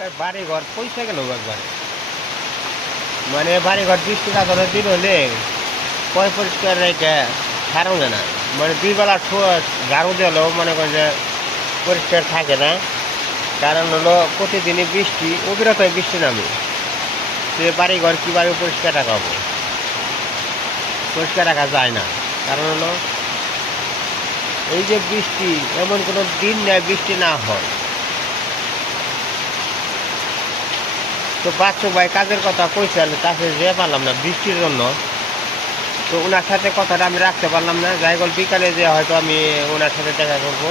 বাড়ি ঘর পয়সা গেল একবারে, মানে বাড়ি ঘর বৃষ্টি কাঁচানোর দিন হলে পরিষ্কার রেখে ছাড়ো না, মানে দুই বেলা ঝাড়ু দিলেও মনে করেন যে পরিষ্কার থাকে না। কারণ হলো প্রতিদিনই বৃষ্টি, অবিরত বৃষ্টি নামে, সে বাড়ি ঘর কীভাবে পরিষ্কার রাখা হবে? পরিষ্কার রাখা যায় না। কারণ হলো এই যে বৃষ্টি, এমন কোনো দিন নেই বৃষ্টি না হয়। তো বাচ্চু ভাই কাজের কথা কইছেন, কাছে যেতে পারলাম না বৃষ্টির জন্য। তো ওনার সাথে কথাটা আমি রাখতে পারলাম না। যাই হোক বিকালে যে হয়তো আমি ওনার সাথে দেখা করবো,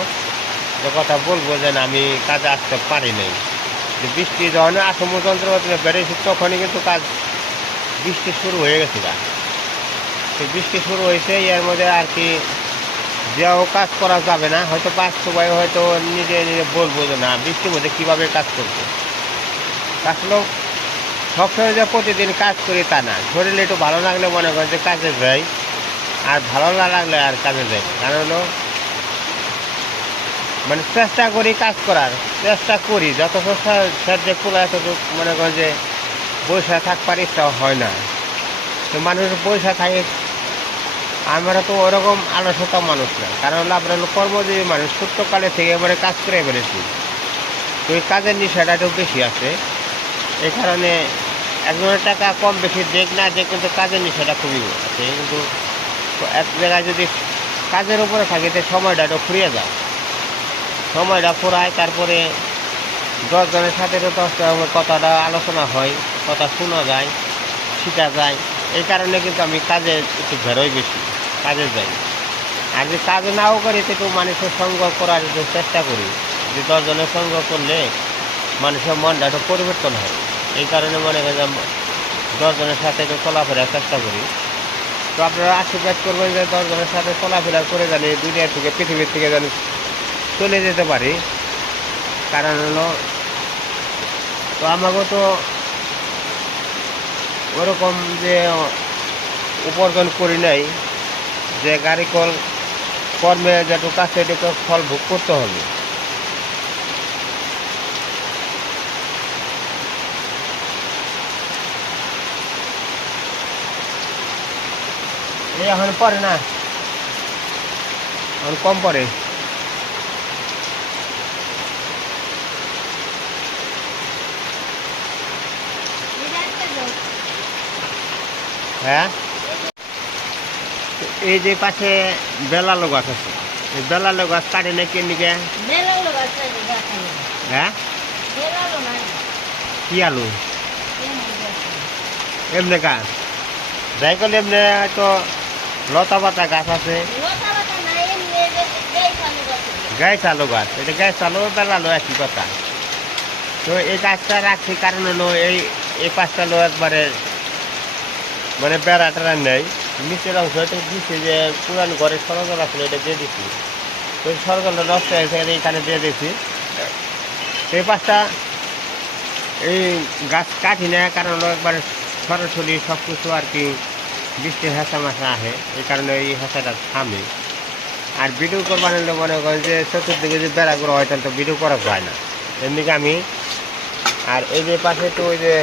যে কথা বলবো যে না আমি কাজে আসতে পারি নাই। যে বৃষ্টি যখন আসম যন্ত্রপাতি বেড়েছে তখনই কিন্তু কাজ, বৃষ্টি শুরু হয়ে গেছে গা। তো বৃষ্টি শুরু হয়েছে, এর মধ্যে আর কি যেও কাজ করা যাবে না। হয়তো বাচ্চু ভাই হয়তো নিজে নিজে বলবো যে না বৃষ্টির মধ্যে কীভাবে কাজ করবো। আসলে সবসময় যে প্রতিদিন কাজ করি তা না, শরীরে একটু ভালো লাগলে মনে করেন যে কাজে যাই, আর ভালো না লাগলে আর কাজে যাই। কারণ হলো মানে চেষ্টা করি কাজ করার, চেষ্টা করি যত সাহায্যে খোলা এতটুকু মনে করেন যে বৈশা থাকবার ইচ্ছা হয় না। তো মানুষ বৈশা থাকে, আমরা তো ওরকম আলসতা মানুষ না। কারণ হলো আমরা হলো কর্মজীবী মানুষ, ছোট্টকালে থেকে এবারে কাজ করে বেড়েছি। তো এই কাজের নিশাটা একটু বেশি আছে। এই কারণে একজনের টাকা কম বেশি দেখ না দেখ, কিন্তু কাজের নিশাটা খুবই আছে। কিন্তু এক জায়গায় যদি কাজের উপরে থাকে তো সময়টা একটু ফুরিয়ে যায়, সময়টা ফুরায়। তারপরে 10 জনের সাথে তো 10 কথাটা আলোচনা হয়, কথা শোনা যায়, শেখা যায়। এই কারণে কিন্তু আমি কাজে একটু বেরোই বেশি, কাজে যাই। আর যদি কাজ নাও করি তো একটু মানুষের সঙ্গ করার একটু চেষ্টা করি, যে 10 জনের সঙ্গ করলে মানুষের মনটা একটু পরিবর্তন হয়। এই কারণে মনে করেন 10 জনের সাথে একটু চলাফেরার চেষ্টা করি। তো আপনারা আশীর্বাদ করবেন যে 10 জনের সাথে চলাফেরা করে জানি দুনিয়া থেকে, পৃথিবীর থেকে যেন চলে যেতে পারি। কারণ হলো তো আমাকেও তো ওরকম যে উপার্জন করি নাই, যে গাড়ি কর্মে যেটুকু কাছে এটুকু ফল ভোগ করতে হবে। এই এখন পরে না, এখন কম পরে। হ্যাঁ, এই যে পাশে বেলালো গাছ আছে, এই বেলালো গাছ কাটে নাকি নিকে? হ্যাঁ, কি আলু এমনি গাছ যাই করলে এমনি তো লতা পাতা গাছ আছে, গাছ আলু গাছ, এটা গাছ আলু বেলালো একই কথা। তো এই গাছটা রাখছি কারণ হলো এই পাঁচটা লো একবারে মানে বেড়া টেড়া নেই, নিচের অংশ এটা দিচ্ছি যে পুরান ঘরের সরঞ্জাম আসলে এটা দিয়ে দিচ্ছি। তো সরঞ্জামটা নষ্ট হয়েছে, এইখানে দিয়ে দিচ্ছি। এই পাঁচটা এই গাছ কাটি না, কারণ হলো একবারে সরাসরি সব কিছু আর কি বৃষ্টির হেঁচা মাছা আহে, এই কারণে এই হেঁচাটা থামে। আর ভিডিও করবার হলে মনে করেন যে চতুর্দিকে যে বেড়াগুলো হয় তাহলে তো ভিডিও করা যায় না এমনিকে আমি। আর এই যে পাশে তো ওই যে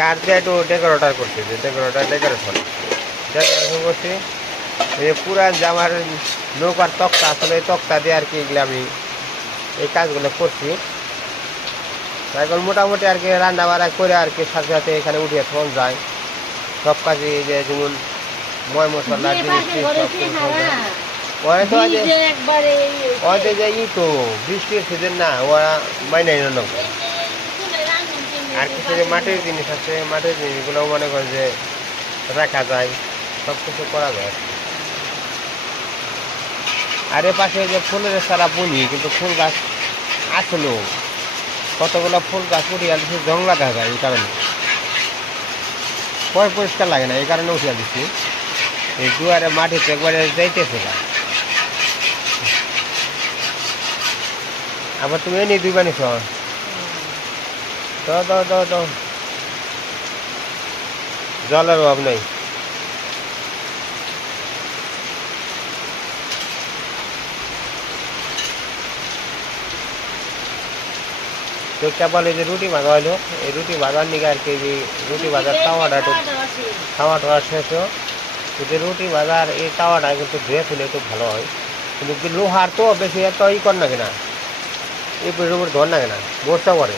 কাঠ দিয়ে একটু ডেকোরেটার করছি, যে ডেকোরেশন করছি। এই যে পুরান যে আমার নৌকার তক্তা, আসলে এই তক্তা দিয়ে আর কি এগুলো আমি এই কাজগুলো করছি। এখন মোটামুটি আর কি রান্না বান্না করে আর কি সাথে সাথে এখানে উঠিয়ে ফোন যায় সব কাজে, যে যেমন ময় মশলা জিনিস যে ই তো বৃষ্টির সিজন না, ওরা মাইনে নেব। আর কিছু যে মাটির জিনিস আছে, মাটির জিনিসগুলো মনে করেন যে রাখা যায়, সব কিছু করা যায়। আর এ পাশে যে ফুলের সারা বুনি, কিন্তু ফুল গাছ আসলো কতগুলো ফুল গাছ উঠিয়ে দিচ্ছি, জংলা দেখা যায়। এই কারণে পরিষ্কার লাগে না, এই কারণে উঠিয়ে দিচ্ছি। এই দুয়ারে মাটিতে একবারে যাইতেছে না। আবার তুমি এনে দুই বানিস তো জলের অভাব নেই। তো কেবল এই যে রুটি ভাজা হইলো, এই রুটি ভাজার নিকে আর কি যে রুটি ভাজার তাওয়াটা একটু খাওয়া টাওয়া শেষ হোক। কিন্তু রুটি ভাজার এই তাওয়াটা কিন্তু ধুয়ে ফেলে একটু ভালো হয়, কিন্তু লোহার তো বেশি এত ই কর না কিনা, এই উপরে উপরে ধর না কিনা বর্ষা করে।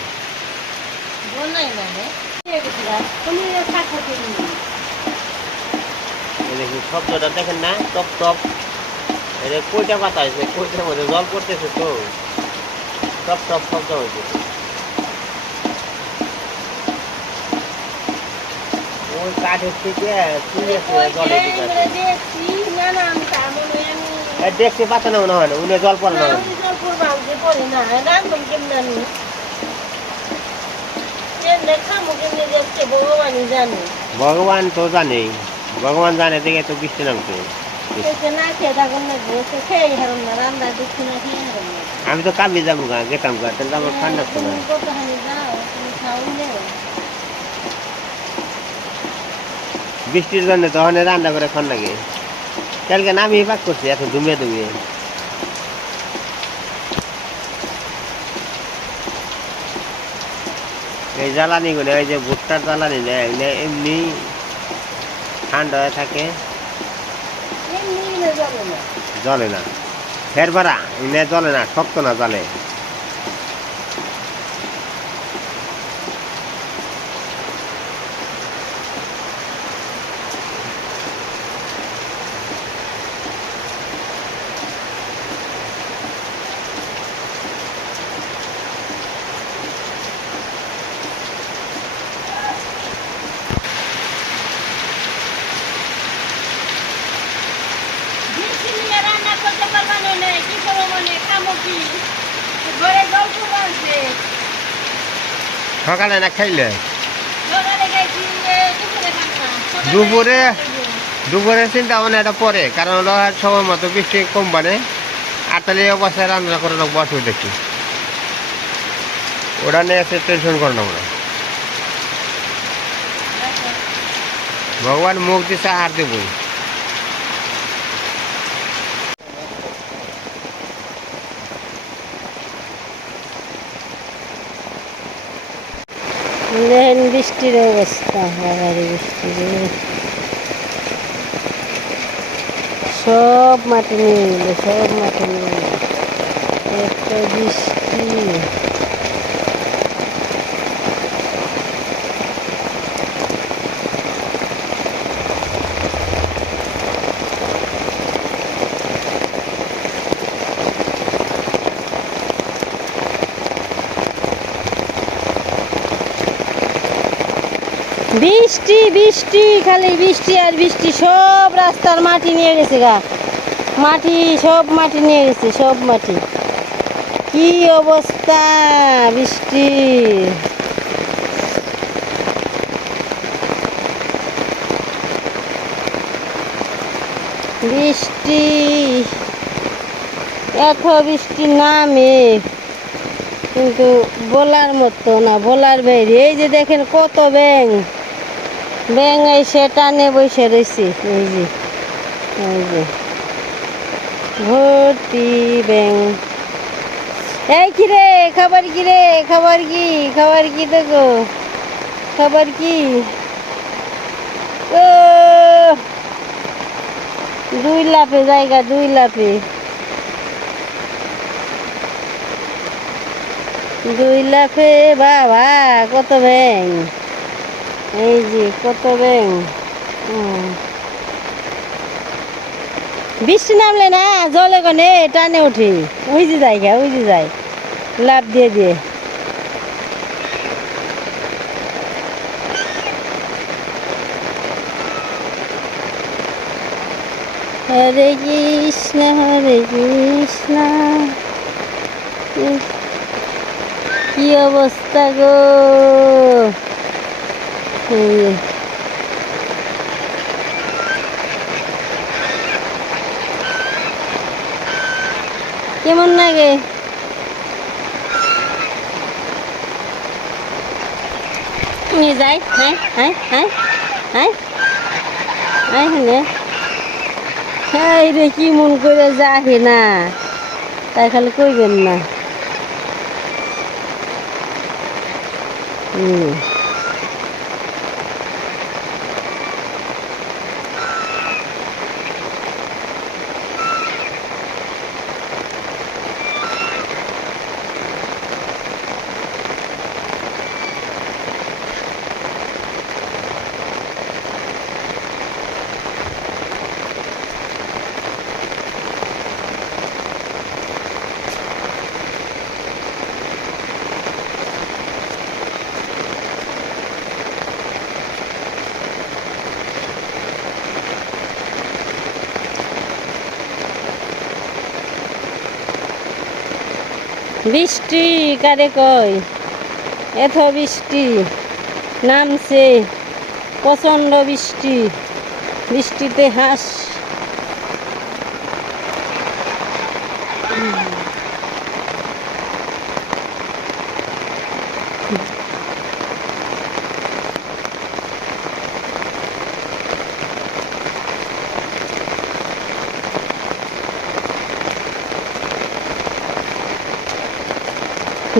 এই দেখুন শব্দটা দেখেন না, টপ টপ, এটা কইটা পাতা হয়েছে, কইটার মধ্যে জল পড়তেছে তো টপ টপ শব্দ হয়েছে। ওই কাঠের থেকে চুলে জলে দেখতে পাচ্ছে না মনে হয় না, উনি জল পড়ে না, ভগবান তো জানে, ভগবান জানে দেখে তো বৃষ্টি নামছে। আমি তো কামে যাবো গা, গেতাম গা, তাহলে আমার ঠান্ডা শোনা। বৃষ্টির জন্য তখন রান্না করে খান লাগে, কালকে নামিয়ে পাক করছি, এখন ধুমিয়ে ধুমিয়ে। এই জ্বালানি গুলো, এই যে ভুট্টার জ্বালানি নেয় এমনি ঠান্ডা হয়ে থাকে, জলে না, ফের ভাড়া জলে না, শক্ত না জলে। সকালে না খাইলে দুপুরে, দুপুরে চিন্তা ভাবনা এটা পরে, কারণ হলো সময় মতো বৃষ্টি কম বানে, আর তাহলে এই অবস্থায় রান্না করে বসে দেখি, ওটা নিয়ে এসে টেনশন করে না ওরা। ভগবান মুখ দিছে হার দেবই। দেখেন বৃষ্টির অবস্থা, বাবারে বৃষ্টির সব মাটি নিয়ে গেল, সব মাটি নিয়ে গেল, এত বৃষ্টি। বৃষ্টি বৃষ্টি খালি বৃষ্টি আর বৃষ্টি, সব রাস্তার মাটি নিয়ে গেছে গা, মাটি সব মাটি নিয়ে গেছে, সব মাটি। কি অবস্থা বৃষ্টি, বৃষ্টি এত বৃষ্টি নামে কিন্তু বলার মতো না, বলার বাইরে। এই যে দেখেন কত ব্যাঙ, ব্যাঙ এসে টানে বসে রয়েছে, এই যে এই যে ভর্তি ব্যাঙ। এই কি রে, খাবার কি রে, খাবার কি, খাবার কি দেখো, খাবার কি? ও দুই লাফে জায়গা, দুই লাফে, দুই লাফে বাবা, কত ব্যাঙ, এই যে কত ব্যাঙ। বৃষ্টি নামলে না জলে গনে টানে উঠে, ওই যে জায়গা, ওই যে যায় লাফ দিয়ে দিয়ে। হরে কৃষ্ণ হরে কৃষ্ণ, কি অবস্থা গো, কেমন লাগে? নিয়ে যাই, হ্যাঁ হ্যাঁ হ্যাঁ হ্যাঁ হ্যাঁ হ্যাঁ রে, কি মন করে যাহে না, তাই খালি কইবেন না। হুম। বৃষ্টি কারে কয়, এত বৃষ্টি নামছে, প্রচণ্ড বৃষ্টি, বৃষ্টিতে হাঁস।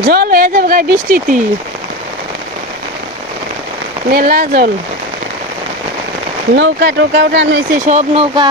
জল হয়ে যাবে গায়ে বৃষ্টিতে, মেলা জল। নৌকা টোকা উঠানো হয়েছে, সব নৌকা।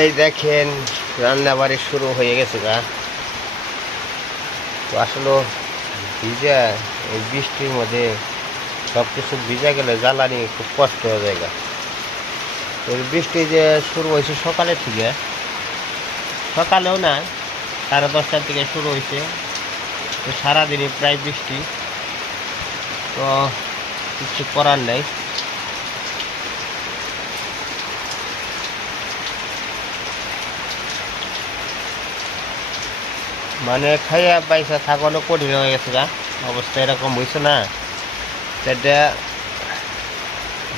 এই দেখেন রান্না বাড়ি শুরু হয়ে গেছে গা। তো আসলে ভিজা এই বৃষ্টির মধ্যে সব কিছু ভিজা গেলে জ্বালানি খুব কষ্ট হয়ে যায় গা। তো এই বৃষ্টি যে শুরু হয়েছে সকালের থেকে, সকালেও না 10:30টার থেকে শুরু হয়েছে, তো সারাদিনই প্রায় বৃষ্টি। তো কিছু করার নেই। মানে খাইয়া পয়সা থাকানো কঠিন হয়ে গেছে গা, অবস্থা এরকম হয়েছে না, সেটা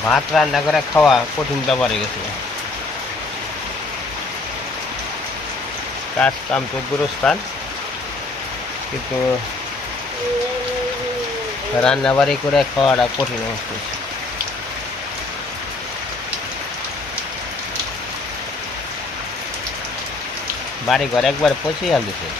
ভাত রান্না করে খাওয়া কঠিন ব্যাপার হয়ে গেছে গা। কাজ কাম তো দূরস্থান, কিন্তু রান্না বাড়ি করে খাওয়াটা কঠিন অবস্থা। বাড়ি ঘর একবার পৌঁছে দিছে।